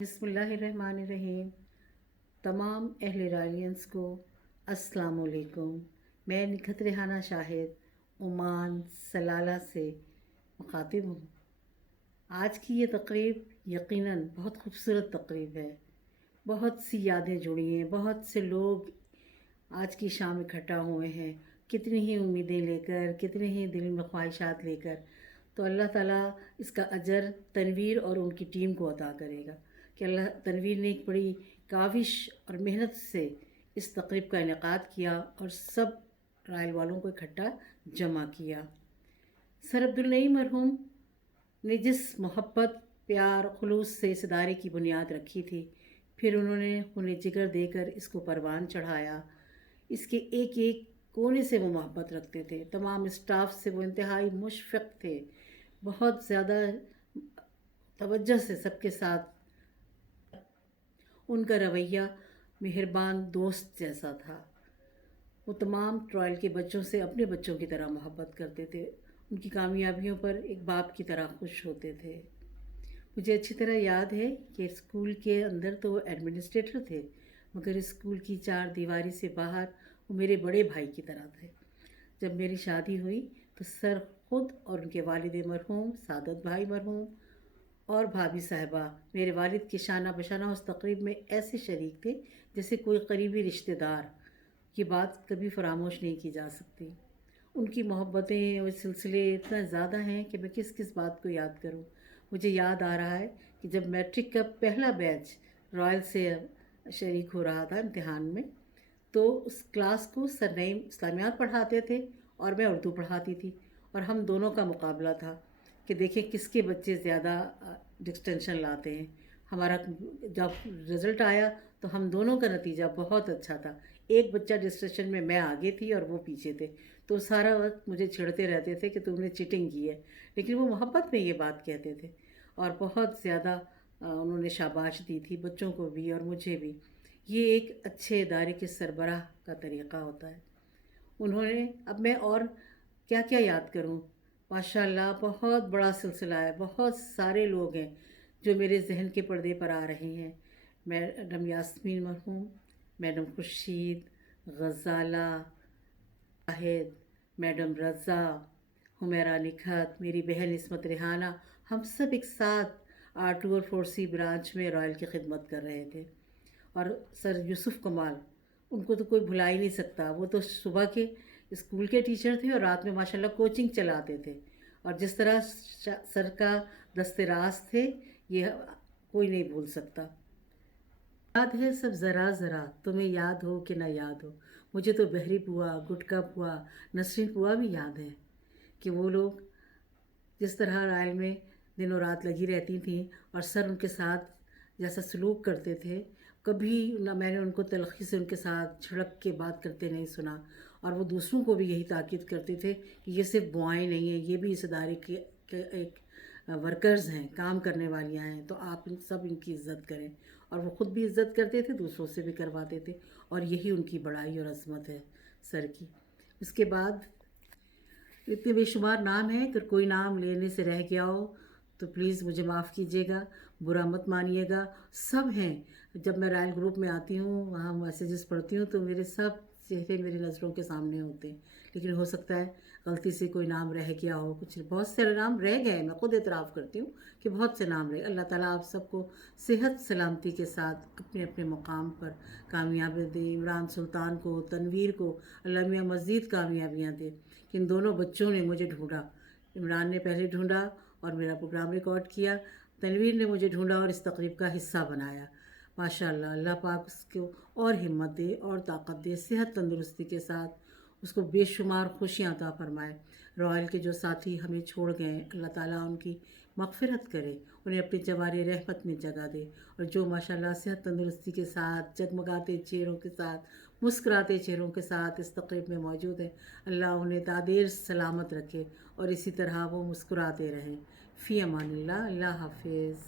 बिस्मिल्लाहिर्रहमानिर्रहीम। तमाम अहले रालियंस को अस्सलाम वालेकुम। मैं निखत रेहाना शाहिद ओमान सलाला से मुखातिब हूँ। आज की ये तकरीब यकीनन बहुत खूबसूरत तकरीब है। बहुत सी यादें जुड़ी हैं, बहुत से लोग आज की शाम इकट्ठा हुए हैं, कितनी ही उम्मीदें लेकर, कितने ही दिल में ख्वाहिशात लेकर। तो अल्लाह ताला इसका अजर तनवीर और उनकी टीम को अता करेगा कि अल्लाह तनवीर ने एक बड़ी काविश और मेहनत से इस तकरीब का इनेकाद किया और सब रायल वालों को इकट्ठा जमा किया। सर अब्दुल नईम मरहूम ने जिस मोहब्बत, प्यार, खुलूस से इस इदारे की बुनियाद रखी थी, फिर उन्होंने उन्हें जिगर देकर इसको परवान चढ़ाया। इसके एक एक कोने से वो मोहब्बत रखते थे। तमाम स्टाफ से वो इंतहाई मुशफ़िक़ थे। बहुत ज़्यादा तवज्जो से सबके साथ उनका रवैया मेहरबान दोस्त जैसा था। वो तमाम ट्रायल के बच्चों से अपने बच्चों की तरह मोहब्बत करते थे। उनकी कामयाबियों पर एक बाप की तरह खुश होते थे। मुझे अच्छी तरह याद है कि स्कूल के अंदर तो वो एडमिनिस्ट्रेटर थे, मगर स्कूल की चार दीवारी से बाहर वो मेरे बड़े भाई की तरह थे। जब मेरी शादी हुई तो सर ख़ुद और उनके वालिद मरहूम, सादत भाई मरहूम और भाभी साहिबा मेरे वालिद के शाना बशाना उस तकरीब में ऐसे शरीक थे जैसे कोई करीबी रिश्तेदार। ये बात कभी फरामोश नहीं की जा सकती। उनकी मोहब्बतें और सिलसिले इतना ज़्यादा हैं कि मैं किस किस बात को याद करूं। मुझे याद आ रहा है कि जब मैट्रिक का पहला बैच रॉयल से शरीक हो रहा था इम्तिहान में, तो उस क्लास को सर नईम इस्लामियात पढ़ाते थे और मैं उर्दू पढ़ाती थी, और हम दोनों का मुकाबला था कि देखें किसके बच्चे ज़्यादा डिस्टिंक्शन लाते हैं। हमारा जब रिज़ल्ट आया तो हम दोनों का नतीजा बहुत अच्छा था। एक बच्चा डिस्टिंक्शन में मैं आगे थी और वो पीछे थे, तो सारा वक्त मुझे छिड़ते रहते थे कि तुमने चीटिंग की है, लेकिन वो मोहब्बत में ये बात कहते थे और बहुत ज़्यादा उन्होंने शाबाश दी थी बच्चों को भी और मुझे भी। ये एक अच्छे इदारे के सरबराह का तरीक़ा होता है। उन्होंने, अब मैं और क्या क्या याद करूं, माशाल्लाह बहुत बड़ा सिलसिला है, बहुत सारे लोग हैं जो मेरे जहन के पर्दे पर आ रहे हैं। मैडम यास्मीन मरहूम, मैडम खुर्शीद, गज़ाला शाहिद, मैडम रज़ा, हुमैरा निखत, मेरी बहन इस्मत रेहाना, हम सब एक साथ R2 और 4C ब्रांच में रॉयल की खिदमत कर रहे थे। और सर यूसुफ़ कमाल, उनको तो कोई भुला ही नहीं सकता। वो तो सुबह के स्कूल के टीचर थे और रात में माशाल्लाह कोचिंग चलाते थे, और जिस तरह सर का दस्ते राज थे ये कोई नहीं भूल सकता। याद है सब ज़रा ज़रा, तुम्हें याद हो कि ना याद हो। मुझे तो बहरी बुआ, गुटका बुआ, नसरीन बुआ भी याद है कि वो लोग जिस तरह रायल में दिनों रात लगी रहती थीं और सर उनके साथ जैसा सलूक करते थे, कभी ना मैंने उनको तलख़ी से उनके साथ छिड़क के बात करते नहीं सुना। और वो दूसरों को भी यही ताकीद करते थे कि ये सिर्फ बुआएँ नहीं हैं, ये भी इस इदारे के एक वर्कर्स हैं, काम करने वालियाँ हैं, तो आप सब इनकी इज़्ज़त करें। और वो ख़ुद भी इज़्ज़त करते थे, दूसरों से भी करवाते थे, और यही उनकी बड़ाई और अज़मत है सर की। उसके बाद इतने बेशुमार नाम हैं, अगर कोई नाम लेने से रह गया हो तो प्लीज़ मुझे माफ़ कीजिएगा, बुरा मत मानिएगा। सब हैं। जब मैं रॉयल ग्रुप में आती हूँ, वहाँ मैसेजेस पढ़ती हूँ, तो मेरे सब चेहरे मेरी नज़रों के सामने होते हैं, लेकिन हो सकता है गलती से कोई नाम रह गया हो। कुछ बहुत से नाम रह गए, मैं खुद एतराफ़ करती हूँ कि बहुत से नाम रहे। अल्लाह ताला आप सबको सेहत सलामती के साथ अपने अपने मुकाम पर कामयाबी दे। इमरान सुल्तान को, तनवीर को अल्लाह मियाँ मज़ीद कामयाबियाँ दे। इन दोनों बच्चों ने मुझे ढूंढा। इमरान ने पहले ढूंढा और मेरा प्रोग्राम रिकॉर्ड किया, तनवीर ने मुझे ढूंढा और इस तकरीब का हिस्सा बनाया। माशाल्लाह, अल्लाह पाक उसको और हिम्मत दे और ताकत दे, सेहत तंदुरुस्ती के साथ उसको बेशुमार खुशियाँ अता फरमाए। रॉयल के जो साथी हमें छोड़ गए, अल्लाह ताला उनकी मग़फ़िरत करे, उन्हें अपनी जवारी रहमत में जगह दे। और जो माशाल्लाह सेहत तंदुरुस्ती के साथ, जगमगाते चेहरों के साथ, मुस्कुराते चेहरों के साथ इस तकरीब में मौजूद है, अल्लाह उन्हें तादेर सलामत रखे और इसी तरह वो मुस्कुराते रहें। फ़ी अमानिल्लाह। अल्लाह हाफ़िज़।